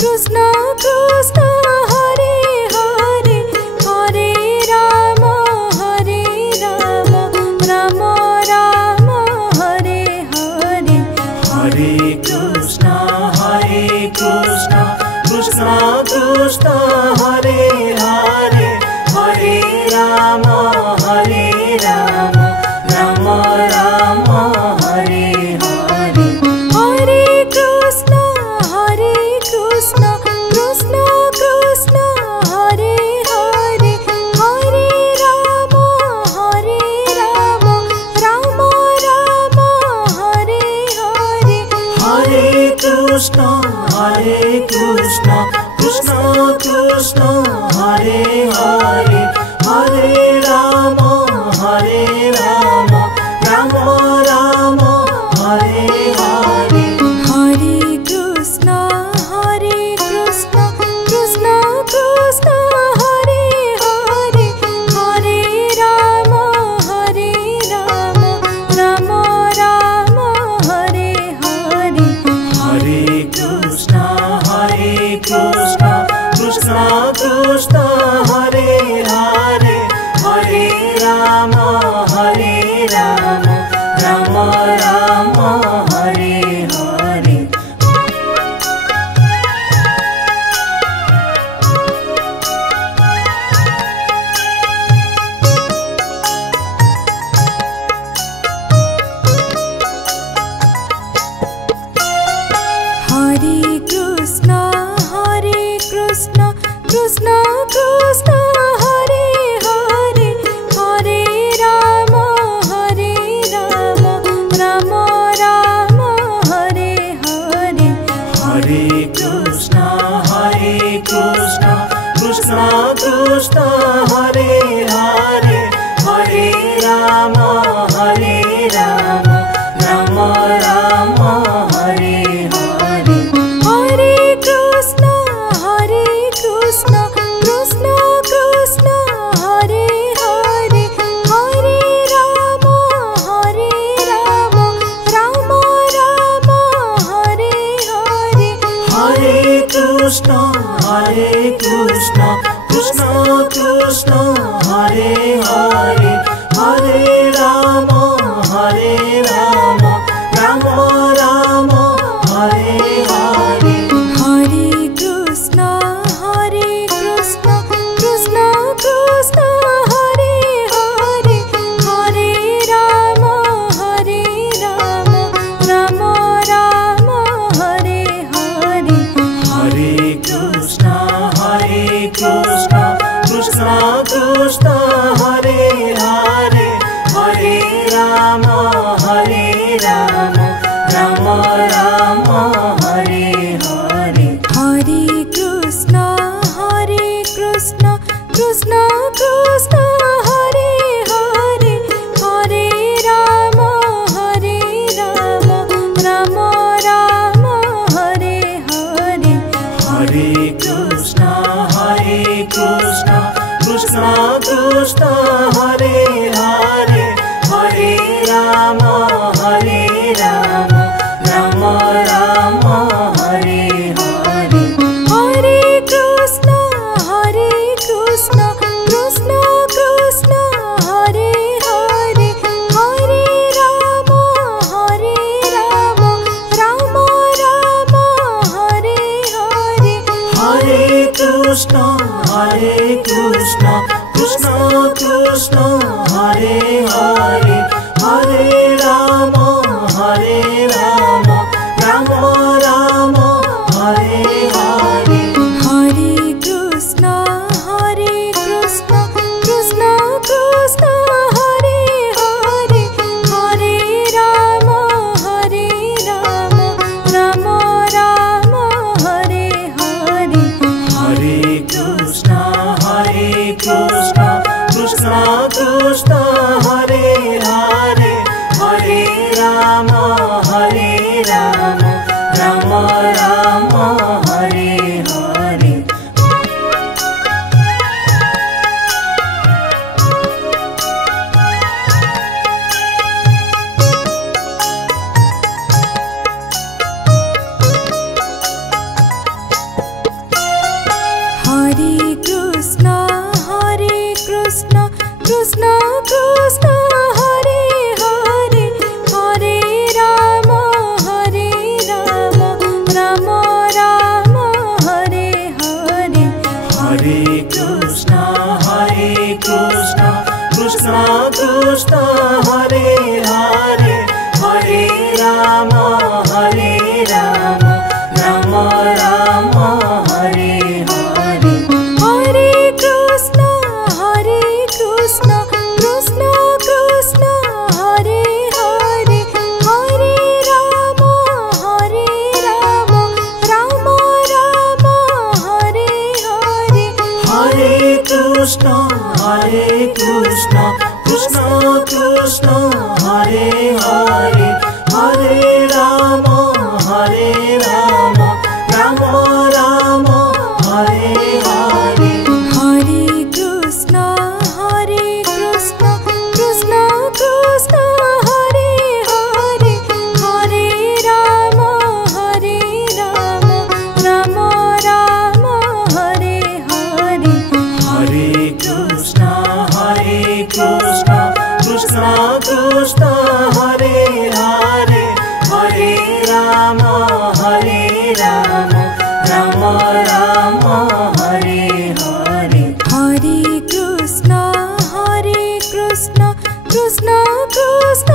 Krishna Krishna Hare Hare Hare Rama Rama Rama Hare Hare Hare Krishna Krishna Krishna Hare Hare Hare Rama Rama Rama Hare Hare Hare Krishna Krishna Krishna Hare Hare Hare Rama Rama Rama Hare Hare Hare Krishna Krishna Krishna Hare Hare Hare Rama Rama Rama Hare Hare Hare Krishna Krishna Krishna Hare Hare Hare Rama Rama Rama Hare Hare Hare Krishna Krishna Krishna Hare Hare Hare Rama Rama Rama Hare Hare Hare Krishna Krishna Krishna Hare Hare Hare Rama Rama Rama Hare Hare Hare Krishna Krishna Hare Hare Hare Rama Rama Rama Hare Hare Hare Krishna Krishna Krishna Hare Hare Hare Rama Rama Rama Hare Hare Hare Krishna Krishna Hare Hare Hare Rama Rama Rama Hare Hare Hare Krishna Krishna Krishna Hare Hare Hare Rama Rama Rama Hare Hare Hare Krishna Krishna Hare Hare Hare Rama Rama Rama Hare Hare Hare Krishna Krishna Krishna Hare Hare Hare Rama Rama Rama Hare Hare Hare Krishna Krishna Hare Hare Hare Rama Rama Rama Hare Hare Hare Krishna Krishna Krishna Hare Hare Hare Rama Rama Rama Hare Hare Hare Krishna Krishna Hare Hare Hare Rama Rama Rama Hare Hare Hare Krishna Krishna Krishna Hare Hare Hare Rama Rama Rama Hare Hare Hare Krishna Krishna Hare Hare Hare Rama Rama Rama Hare Hare Ram Hare Ram Ram Ram Hare Hare Hare Krishna Krishna Krishna Hare Hare Hare Ram Ram Ram Hare Hare Hare Krishna Krishna Krishna Hare Hare Hare Ram Ram Ram Ram Hare Hare Hare Krishna Krishna Krishna Hare Hare Hare Ram Ram Ram Hare Hare Hare Krishna Krishna Krishna Hare Hare Hare Ram Ram Ram Ram Hare Hare Hare Krishna Krishna Krishna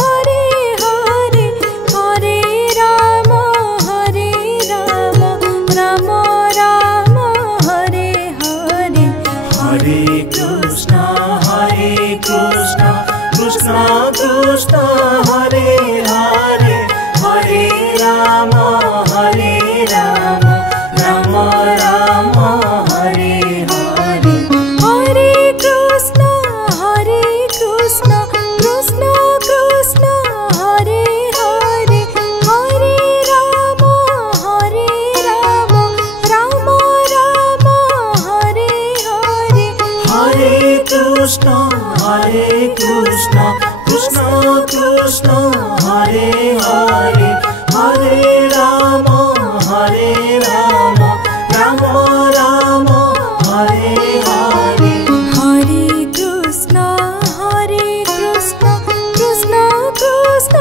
Hare Hare Hare Ram Ram Ram Hare Hare Hare Krishna Krishna Krishna Hare Hare Hare Ram Ram Ram Ram Hare Hare Hare Krishna Krishna Krishna Hare Hare Hare Ram Ram Ram Hare Hare Hare Krishna Krishna Krishna Hare Hare Hare Ram Ram Ram Ram Hare Hare Hare Krishna Krishna Krishna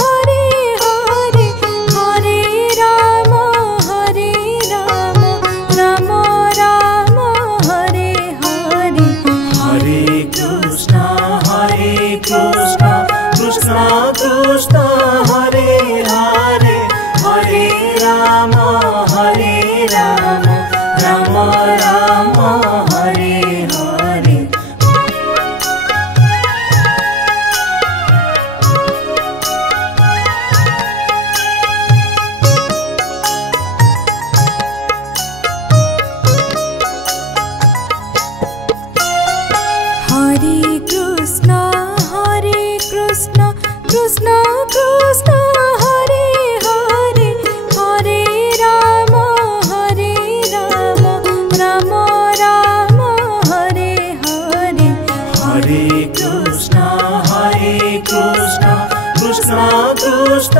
Hare Hare Hare Ram Ram Ram Hare Hare Hare Krishna Krishna Krishna Hare Hare Hare Ram Ram Ram Ram Hare Hare Hare Krishna Krishna Krishna Hare Hare Hare Ram Ram Ram Hare Hare Hare Krishna Krishna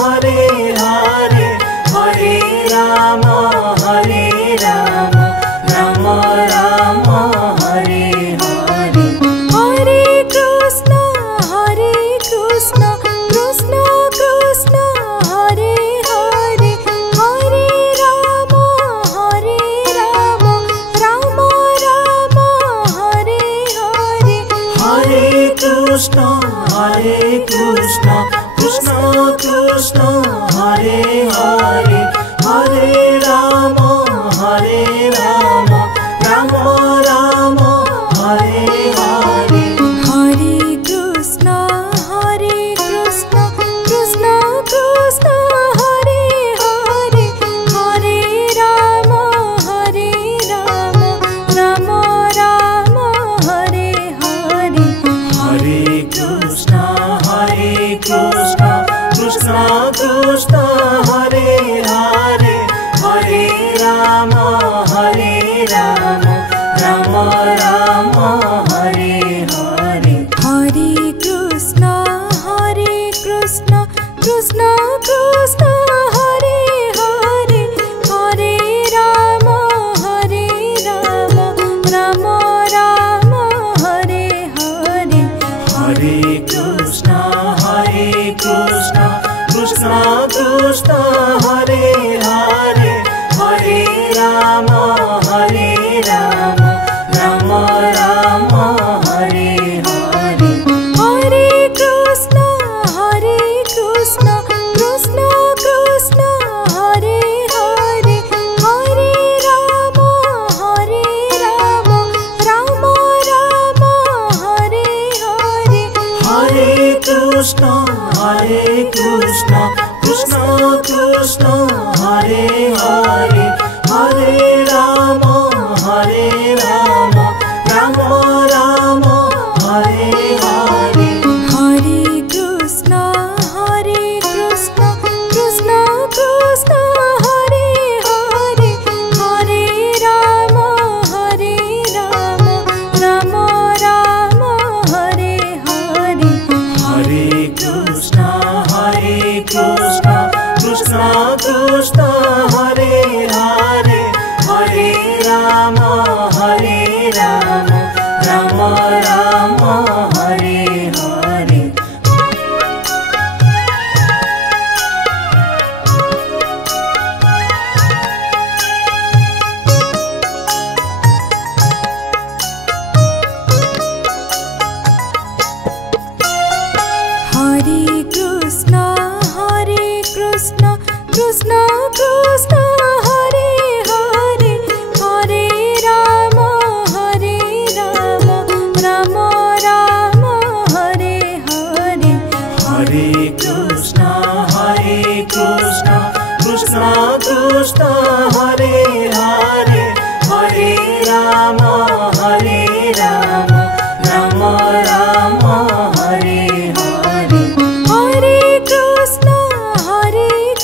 Hare Hare Hare Ram Ram Ram Ram Hare Hare Hare Krishna Krishna Krishna Hare Hare Hare Ram Ram Ram Hare Hare Hare Krishna Krishna Hare Hare Hare Ram Ram Ram Ram Hare Hare Hare Krishna Krishna Krishna Hare Hare Hare Ram Ram Ram Hare Hare Hare Krishna Krishna Hare Hare Hare Ram Ram Ram Ram Hare Hare Hare Krishna Krishna Krishna Hare Hare Hare Ram Ram Ram Hare Hare Hare Krishna Krishna Hare Hare Hare Ram Ram Ram Ram Hare Hare Hare Krishna Krishna Hare Hare Hare Ram Ram Ram Hare Hare Hare Krishna Krishna Krishna Hare Hare Hare Ram Ram Ram Hare Hare Hare Krishna Krishna Krishna Hare Hare Hare Ram Ram Ram Hare Hare Hare Krishna Krishna Krishna Hare Hare Hare Ram Ram Ram Hare Hare Hare Krishna Krishna Krishna Hare Hare Hare Ram Ram Ram Hare Hare Hare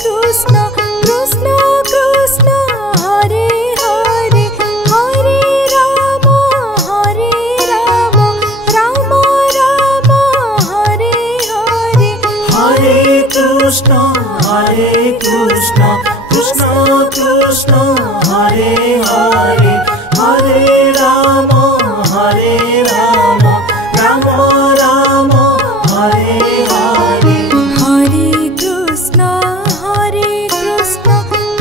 Krishna Krishna Krishna Hare Hare Hare Ram Ram Ram Hare Hare Hare Krishna Krishna Krishna Hare Hare Hare Ram Ram Ram Hare Hare Hare Krishna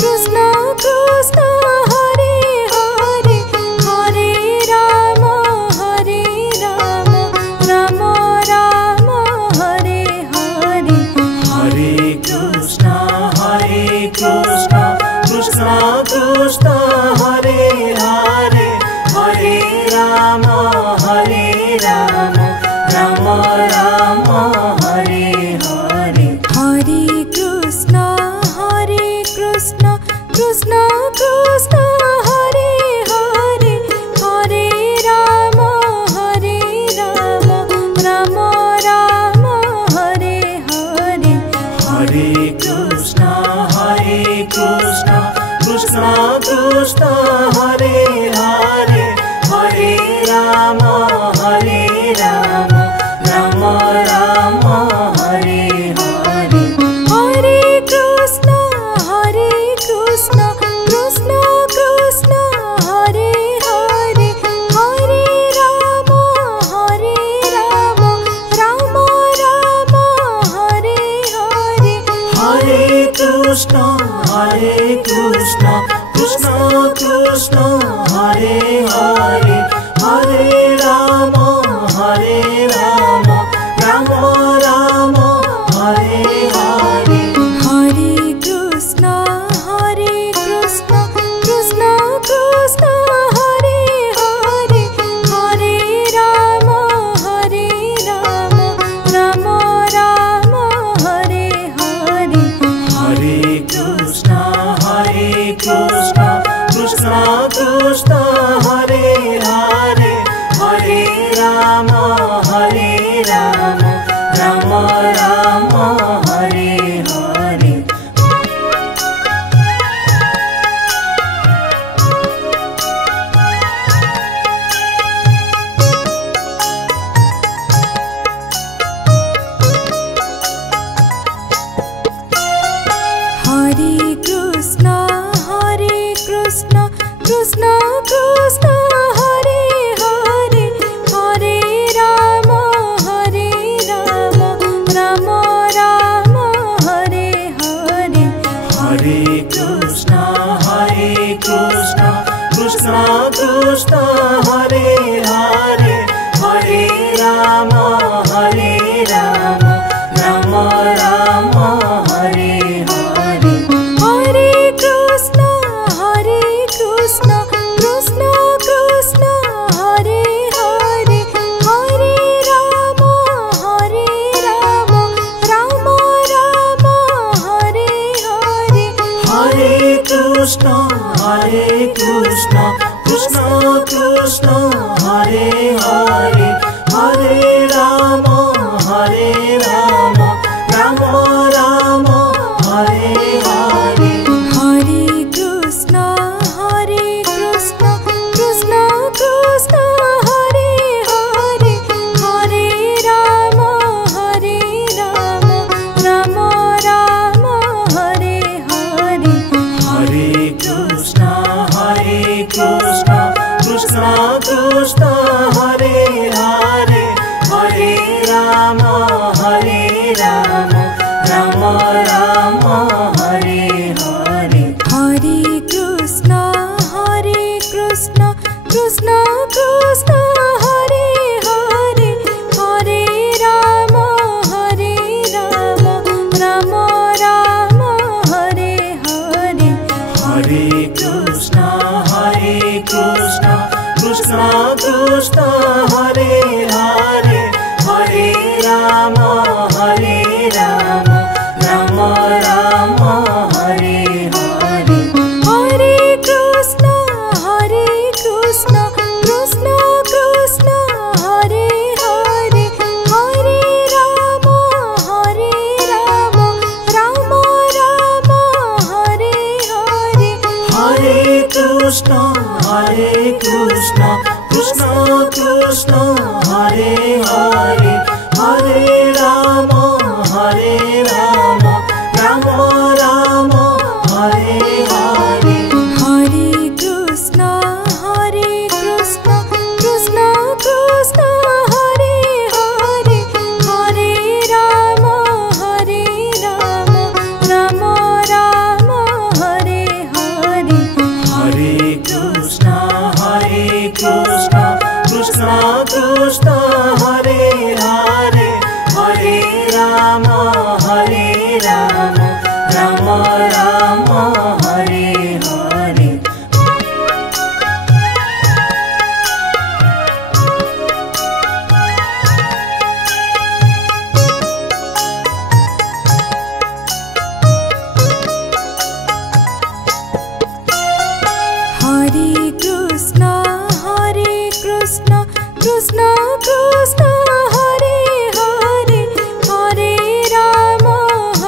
Krishna Krishna Hare Hare Hare Ram Ram Ram Hare Hare Hare Krishna Krishna Hare Hare Hare Ram Ram Ram Hare Hare Hare Krishna Krishna Krishna Hare Hare Hare Ram Ram Ram Hare Hare Hare Krishna Krishna Hare Hare Hare Ram Ram Ram Hare Hare Hare Krishna Krishna Krishna Hare Hare Hare Ram Ram Ram Hare Hare Hare Krishna Krishna Krishna Hare Hare Hare Ram Ram Ram Hare Hare Hare Krishna Krishna Krishna Hare Hare Hare Ram Ram Ram Hare Hare Hare Krishna Krishna Hare Hare Hare Ram Krishna, Hare Krishna, Krishna Krishna, Hare Hare, Hare Rama, Hare Rama, Rama Rama, Hare Hare. Hare Krishna, Krishna Krishna, Hare Hare, Hare Rama, Rama Rama, Hare Hare. Hare Krishna, Krishna Krishna, Hare Hare, Hare Rama, Rama Rama, Hare Hare. Hare Krishna, Krishna Krishna, Hare Hare, Hare Rama, Rama Rama, Hare Hare. Hare Krishna, Krishna Krishna, Hare Hare, Hare Rama, Rama Rama, Hare Hare. Hare Krishna, Krishna Krishna, Hare Hare, Hare Rama, Rama Rama, Hare Hare. Hare Krishna, Krishna Krishna, Hare Hare, Hare Rama, Rama Rama, Hare Hare. Hare Krishna, Krishna Krishna, Hare Hare, Hare Rama, Rama Rama, Hare Hare. Hare Krishna, Krishna Krishna, Hare Hare, Hare Rama, Rama Rama, Hare Hare. Hare Krishna, Krishna Krishna, Hare Hare,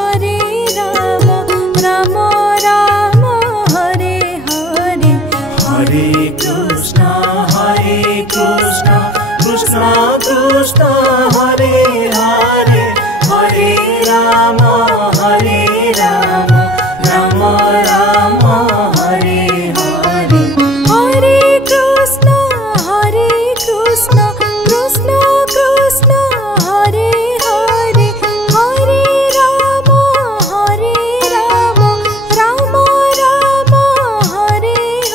Hare Rama, Rama Rama, Hare Hare. Hare Krishna, Krishna Krishna, Hare Hare, Hare Rama, Rama Rama, Hare Hare. Hare Krishna, Krishna Krishna, Hare Hare, Hare Rama, Rama Rama, Hare Hare.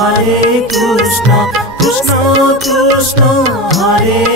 Hare Krishna, Krishna Krishna, Hare